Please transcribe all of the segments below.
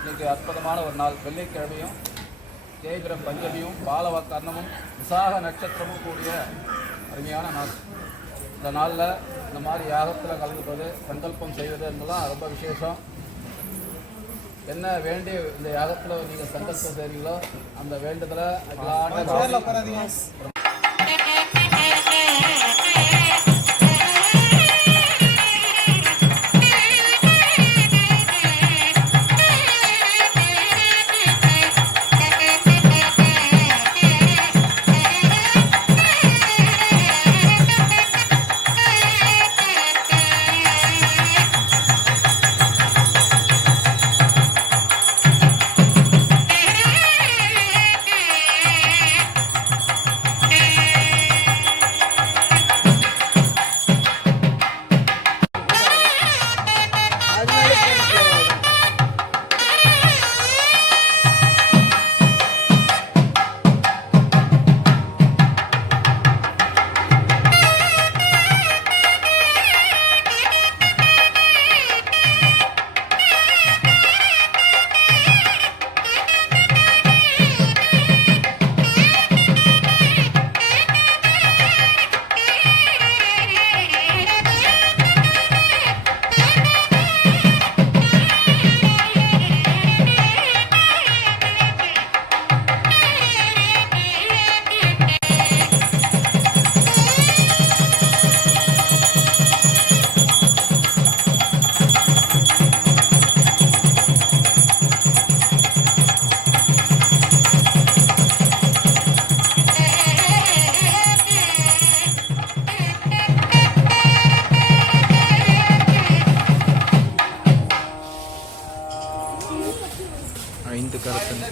இன்றைக்கி அற்புதமான ஒரு நாள். வெள்ளிக்கிழமையும் தேய்பிரம் பஞ்சமியும் பாலவக்கர்ணமும் விசாக நட்சத்திரமும் கூடிய அருமையான நாள். இந்த நாளில் இந்த மாதிரி யாகத்தில் கலந்துப்பது, சங்கல்பம் செய்வது என்பதுலாம் ரொம்ப விசேஷம். என்ன வேண்டி இந்த யாகத்தில் நீங்கள் சங்கல்பம் செய்கிறீங்களோ அந்த வேண்டுதலை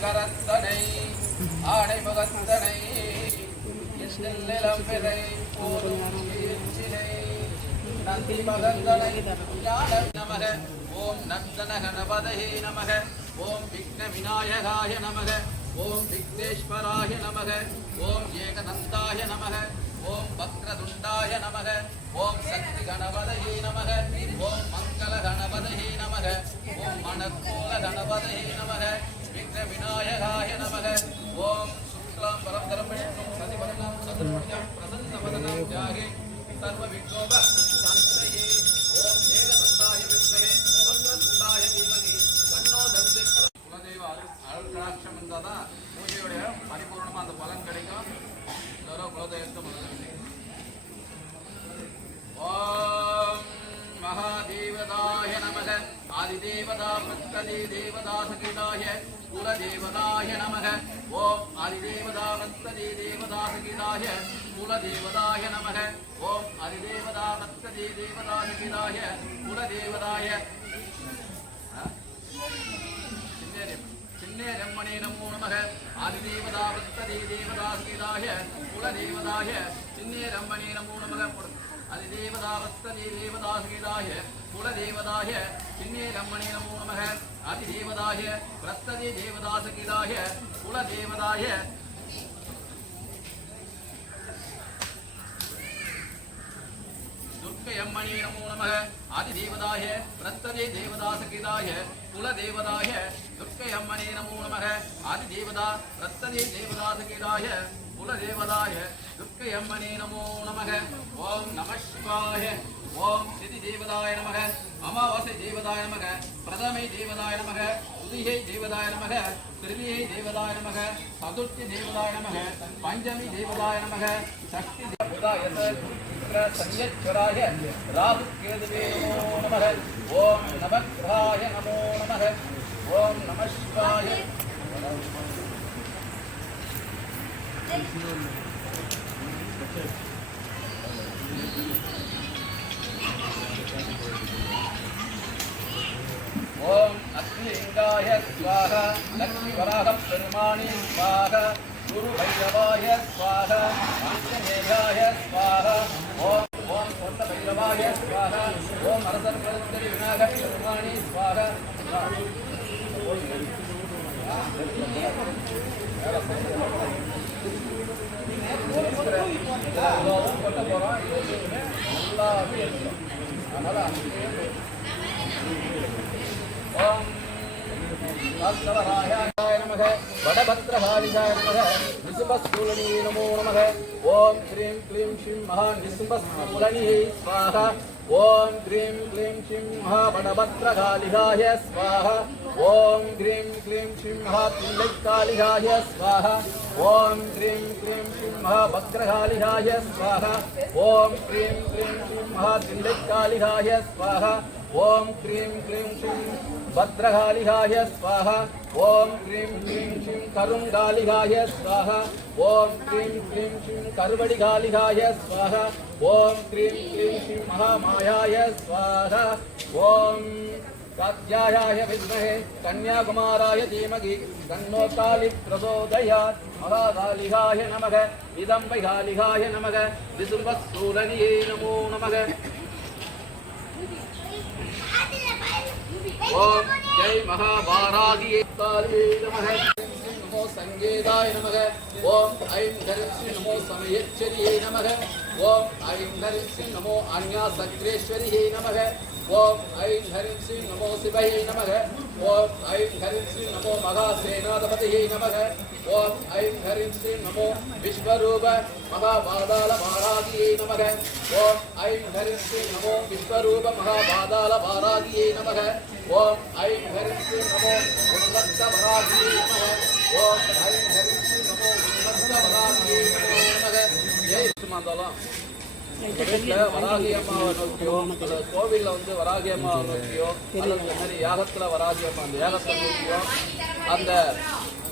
கரத்தனை ஆடை முகத்தனை நந்தி மகந்தனை நமக. ஓம் நந்தன கணபதயே நமக. ஓம் விக்ன விநாயகாய நமக. ஓம் விக்னேஸ்வராய நமக. ஓம் ஏகதந்தாய நமக. ஓம் வக்ரதுண்டாய நமக. ஓம் சக்தி கணபதயே நமக. ஓம் மங்கள கணபதயே நமக. ஓம் மணக்கோல கணபதயே நமக. விக்ன விநாயகாய நமக. ஓம் சுக்லாம் பரந்தரம் விஷ்ணும் சதிவதனம் சதுர்புஜம் பிரசன்னவதனம் தியாகே சர்வ விக்னோப சாந்தயே. ஓம் ஏகதந்தாய வித்மஹே வக்ரதுண்டாய தீமஹி தன்னோ தந்தி. குலதெய்வ அருள்கடாட்சம் இருந்தால் தான் பூஜையுடைய பரிபூர்ணமாக அந்த பலன் கிடைக்கும். குலதெய்வத்தை முதல்ல ஓம் மகாதேவதாய நமக. ஆதிதேவதா பிரத்ததே தேவதா சகிதாய குலதேவதாய நமக. ஓம் ஆதிதேவதா பிரத்ததே தேவதா சகிதாய குலதேவதாய நமக. ஓம் ஆதிதேவதா பிரத்ததே தேவதா சகிதாய குலதேவதாய சின்னேரம்மணே நமோ நமக. ஆதிதேவதா பிரத்ததே தேவதா சகிதாய குலதேவதாய சின்னேரம்மணே நமோ நமக. அதிதேவதா பிரத்ததே தேவதா சகிதாய குலதேவதாய சின்னேரம்மணே நமோ நமக. அதிதேவதாய பிரத்ததே தேவதா சகிதாய குலதேவதாய துர்க்கையம்மணே நமோ நமக. ஆதிதேவதாய பிரத்ததே தேவதா சகிதாய குலதேவதாய துர்க்கையம்மணே நமோ நமக. ஆதிதேவதா பிரத்ததே தேவதா சகிதாய குலதேவதாய துர்க்கையம்மணே நமோ நமக. ஓம் நம சிவாய. ஓம் திதி தேவதாய நமக. அமாவாசை தேவதாய நமக. பிரதமை தேவதாய நமக. உதிகை தேவதாய நமக. திருதியை தேவதாய நமக. சதுர்த்தி தேவதாய நமக. பஞ்சமி தேவதாய நமக. சக்தி தேவதாய சன்யஸ்வராய ராகு கேதுவே நமோ நமக. ஓம் நவக்கிரகாய நமோ நமக. ஓம் நம சிவாய. ஓம் அக்னிலிங்காய ஸ்வாஹா லக்ஷ்மிவராக பெருமாணி ஸ்வாஹா குரு பைரவாய ஸ்வாஹா ஆஞ்சநேயாய ஸ்வாஹா ஓம் ஓம் சொந்த பைரவாய ஸ்வாஹா ஓம் அரசர் பரஸ்பரி விநாயக பெருமாணி ஸ்வாஹா கொட்ட போறோம் எல்லாமே இருக்கும் அதனால ஓம் காலராயாய நமக வடபத்ரகாளிகாய நமக நிசும்பஸ்தூலனியே நமோ நமக ஓம் ஸ்ரீம் க்ளீம் ஷிம் மகா நிசும்பஸ்தூலனியே ஸ்வாஹா ஓம் க்ரீம் க்ளீம் ஷிம் மகா வடபத்ரகாளிகாய ஸ்வாஹா ஓம் க்ரீம் க்ளீம் ஷிம் மகா பிள்ளைக்காளிகாய ஸ்வாஹா ஓம் க்ரீம் க்ளீம் ஷிம் மகா பக்ரகாளிகாய ஸ்வாஹா ஓம் க்ரீம் க்ளீம் ஷிம் மகா பிள்ளைக்காளிகாய ஸ்வாஹா ஓம் க்ரீம் க்ளீம் ஷிம் भद्रकालिकाय स्वाहा ओम क्रीं क्लीं शिं करुंगालिकाय स्वाहा ओम क्रीं क्लीं शिं करवडिकालिकाय स्वाहा ओम क्रीं क्लीं शिं महामायाय स्वाहा ओम कात्यायाय विद्महे कन्याकुमाराय धीमहि तन्नो काली प्रचोदयात् महाकालिकाय नमः इदम्बकालिकाय नमः विसुम्बसूरनिये नमो नमः ओम जय महावारागिये नमः नमो संगीताय नमः ओम ऐं धरित्री नमो समयेश्वरिये नमः ओम ऐं धरित्री नमो अन्यासक्रेश्वरिये नमः ओम ऐं धरित्री नमो शिवये नमः ओम ऐं धरित्री नमो महासेनाधिपतये नमः ओम ऐं धरित्री नमो विश्वरूप महाबादाल वारागिये नमः ओम ऐं धरित्री नमो विश्वरूप महाबादाल वारागिये नमः ओम ऐं धरित्री नमो उन्नत वरागिये नमः ओम ऐं धरित्री नमो उन्नत वरागिये नमः जय माताला வீட்டில் வராகி அம்மாவை நோக்கியோ அந்த கோவிலில் வந்து வராகி அம்மாவை நோக்கியோ அல்லது இந்த மாதிரி யாகத்தில் வராகி அம்மா அந்த யாகத்தை நோக்கியோ அந்த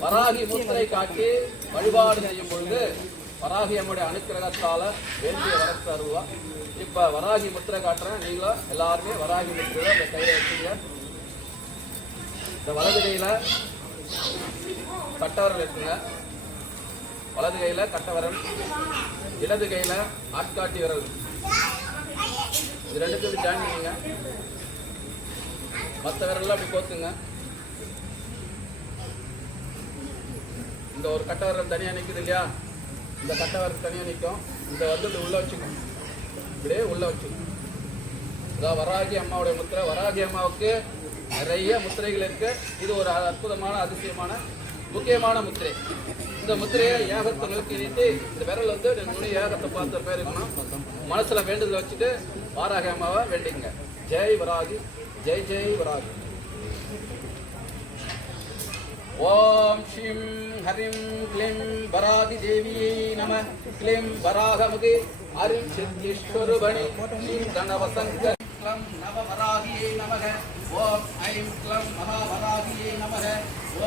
வராகி முத்திரை காட்டி வழிபாடு செய்யும் பொழுது வராகி அம்முடைய அனுக்கிரகத்தால் வேண்டிய வரத்து அருவா. இப்போ வராகி முத்திரை காட்டுறேன், நீங்களும் எல்லாருமே வராகி முத்திரை இந்த கையில் வச்சுங்க. இந்த வலது கையில் கட்டவரல் இருக்குங்க, வலது கையில் கட்டவரல், இடது கையில் ஆட்காட்டி விரல், இது ரெண்டுத்துக்கு ஜாயின் பண்ணிங்க. மற்ற விரல்லாம் அப்படி கோத்துங்க. இந்த ஒரு கட்ட விரல் தனியாக நிற்குது இல்லையா, இந்த கட்ட விரல் தனியாக நிற்கும். இந்த வந்து உள்ளே வச்சுக்கும், இப்படியே உள்ளே வச்சுக்கும். அதான் வராகி அம்மாவுடைய முத்திரை. வராகி அம்மாவுக்கு நிறைய முத்திரைகள் இருக்கு. இது ஒரு அற்புதமான அதிசயமான முக்கியமான முத்திரை. இந்த முத்திரையை யாகத்தை நோக்கி நிறுத்தி இந்த விரல் வந்து நுனி யாகத்தை பார்த்த பேர் இருக்கணும். மனசுல வேண்டுதல் வச்சுட்டு வராகி அம்மாவை வேண்டிங்க. ஜெய் வராகி, ஜெய் ஜெய் வராகி. ஓம் ஸ்ரீம் ஹரிம் க்ளீம் வராகி தேவியை நம. க்ளீம் வராகமுகி ஹரிம் சித்தீஸ்வரூபணி ஸ்ரீம் கணவசங்கர் நவவராகியை நமக. ஓம் ஐம் க்ளம் மகாவராகியை நமக.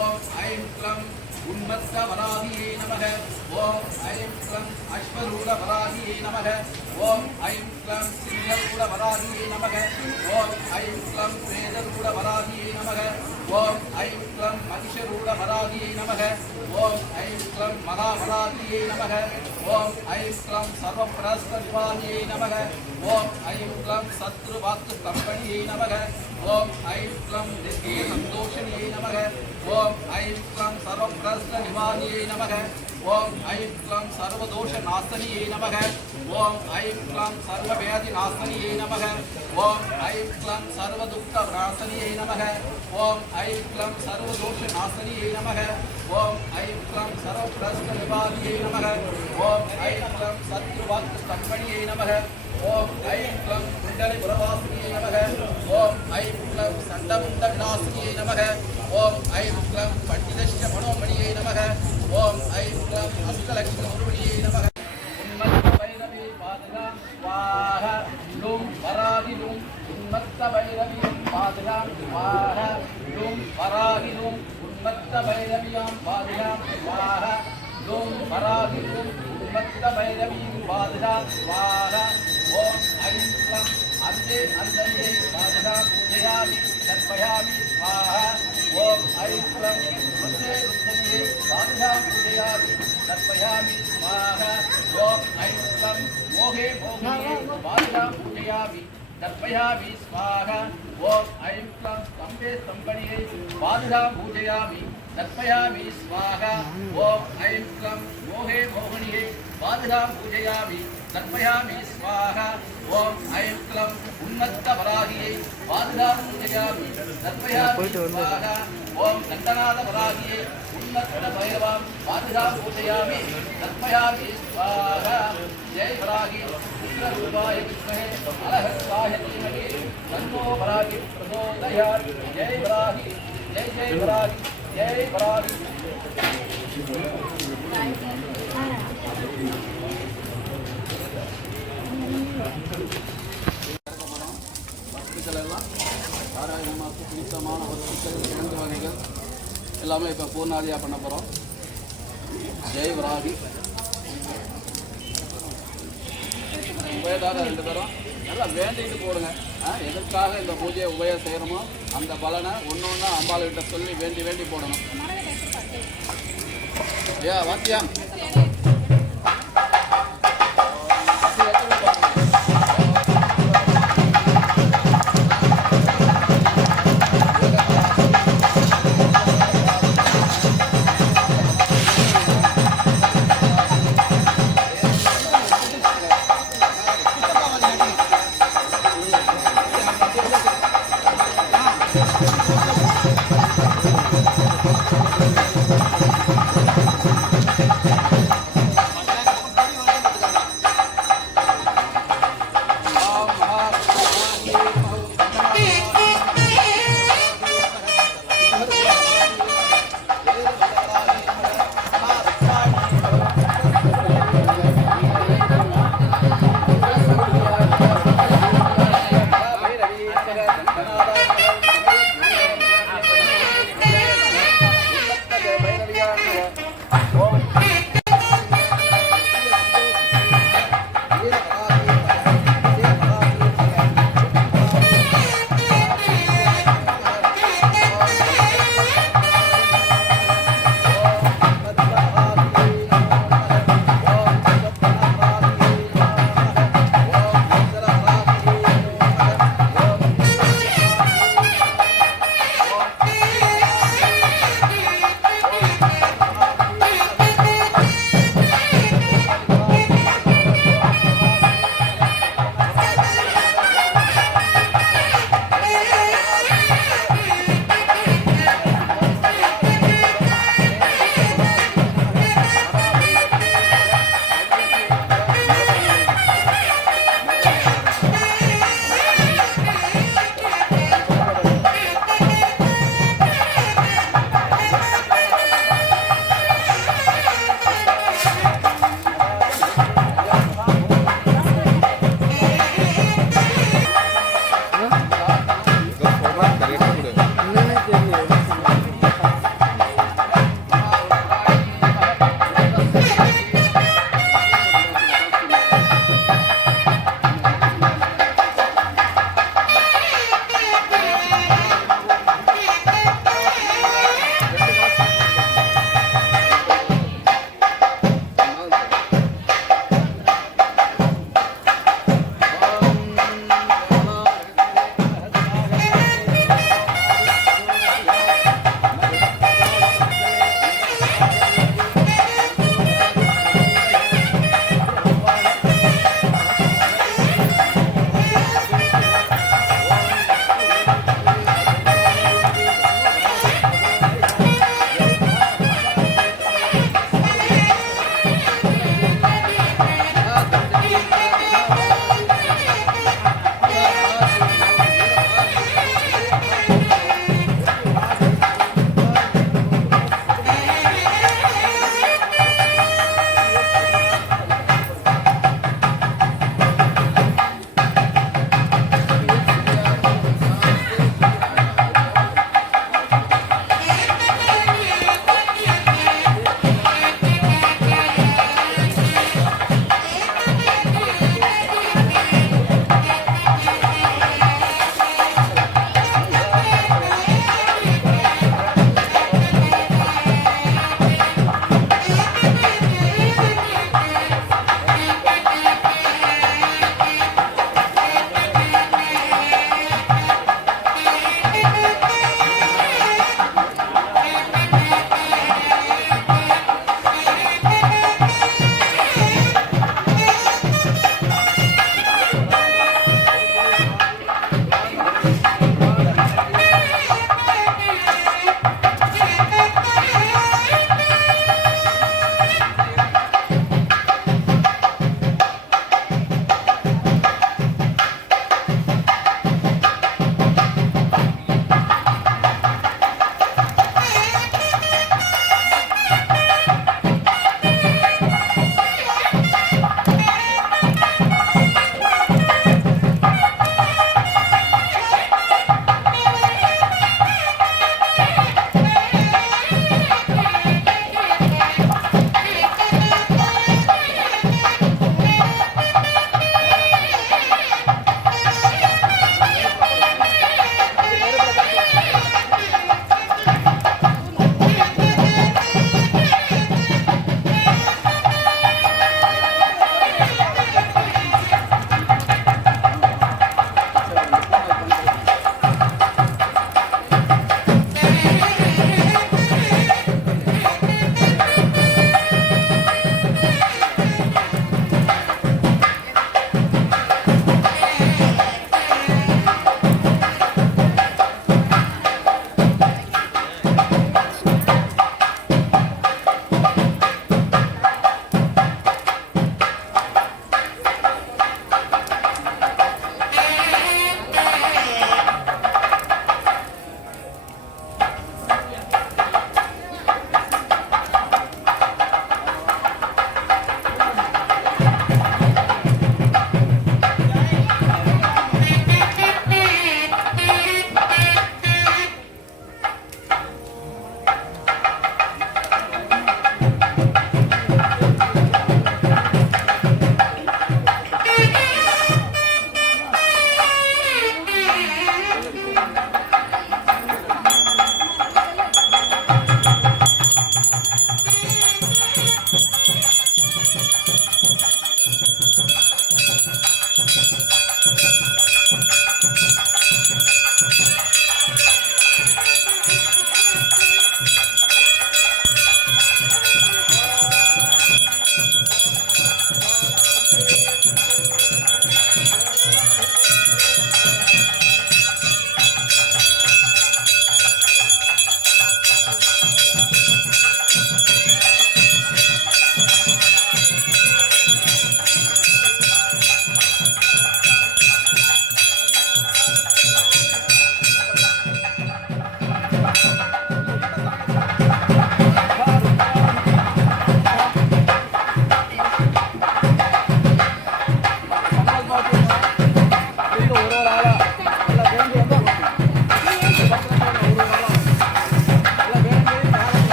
ஓம் ஐம் க்ளம் உன்மத்த வராகியை நமக. ஓம் ஐம் க்ளம் அஸ்வரூட வராகியை நமக. ஓம் ஐம் க்ளம் சிங்கரூட வராகியை நமக. ஓம் ஐம் க்ளம் வேதரூட வராகியை நமக. ஓம் ஐம் க்ளம் மகிஷரூட வராகியை நமக. ஓம் ஐம் க்ளம் மகாவராகியை நமக. ஓம் ஐம் க்ளம் சர்வபிரஸ்த நிவாரியை நமக. ஓம் ஐம் க்ளம் சத்ரு வாக்கு கம்பணியை நமக. ஓம் ஐம் க்ளம் நித்திய சந்தோஷினியை நமக. ஓம் ஐம் க்ளம் சர்வபிரஸ்த நிவாரியை நமக. ஓம் ஐம் க்ளம் சர்வதோஷ நாசனியை நமக. ஓம் ஐம் க்ளம் சர்வவேதி நாசனியை நமக. ஓம் ஐம் க்ளம் சர்வதுக்க நாசனியை நமக. ஓம் ஐம் க்ளம் சர்வதோஷ நாசனியை நமக. ஓம் ஐம் க்ளம் சர்வபிரஸ்த நிவாரியை நமக. ஓம் ஐம் க்ளம் சத்ருவாக்கு கம்பணியை நமக. ஓம் ஐம் க்ளம் குண்டலி புரவாசினியை நமக. ஓம் ஐம் க்ளம் சண்டமுண்ட விநாசினியை நமக. ஓம் ஐம் க்ளம் பண்டிதஷ்ட மனோமணியை நமக. ஓம் ஐம் க்ளம் அஷ்டலக்ஷ்மி உருவணியை நமக. உன்மத்த பைரவி பாதுகா வாஹ லும் வராகி லும். உன்மத்த பைரவியம் பாதுகா வாஹ லும் வராகி லும். உன்மத்த பைரவியம் பாதுகா வாஹ லும் வராகி லும். உன்மத்த பைரவியம் பாதுகா வாஹ. तर्पयामि स्वाहा ओम ऐं क्लं रुद्रे रुद्रये बाधां पूजयामि तर्पयामि स्वाहा ओम ऐं क्लं मोहे मोहिये बाधां पूजयामि तर्पयामि स्वाहा ओम ऐं क्लं स्तम्भे स्तम्भणिये बाधां पूजयामि तर्पयामि स्वाहा ओम ऐं क्लं मोहे मोहिनिये बाधां पूजयामि तर्पयामि स्वाहा ओम ऐं क्लं उन्नतवराहिये बाधां पूजयामि तर्पयामि स्वाहा ओम दण्डनाथवराहिये उन्नतभैरवां बाधां पूजयामि तर्पयामि स्वाहा जय वराहि रुद्ररूपाय विद्महे अलहस्ताय धीमहि तन्नो वराहि प्रचोदयात् जय वराहि जय जय वराहि जय वराहि வஸ்துக்கள் எல்லாம் தாராளமாக பிடித்தமான வஸ்துக்கள் இரண்டு வகைகள் எல்லாமே இப்போ பூர்ணாதியாக பண்ண போகிறோம். ஜெய் வராகி உபயதாக ரெண்டு பேரும் நல்லா வேண்டிட்டு போடுங்க. எதற்காக இந்த பூஜையை உபய செய்கிறோமோ அந்த பலனை ஒன்று ஒன்றா அம்பாள்கிட்ட சொல்லி வேண்டி வேண்டி போடணும். ஏ வாத்தியம்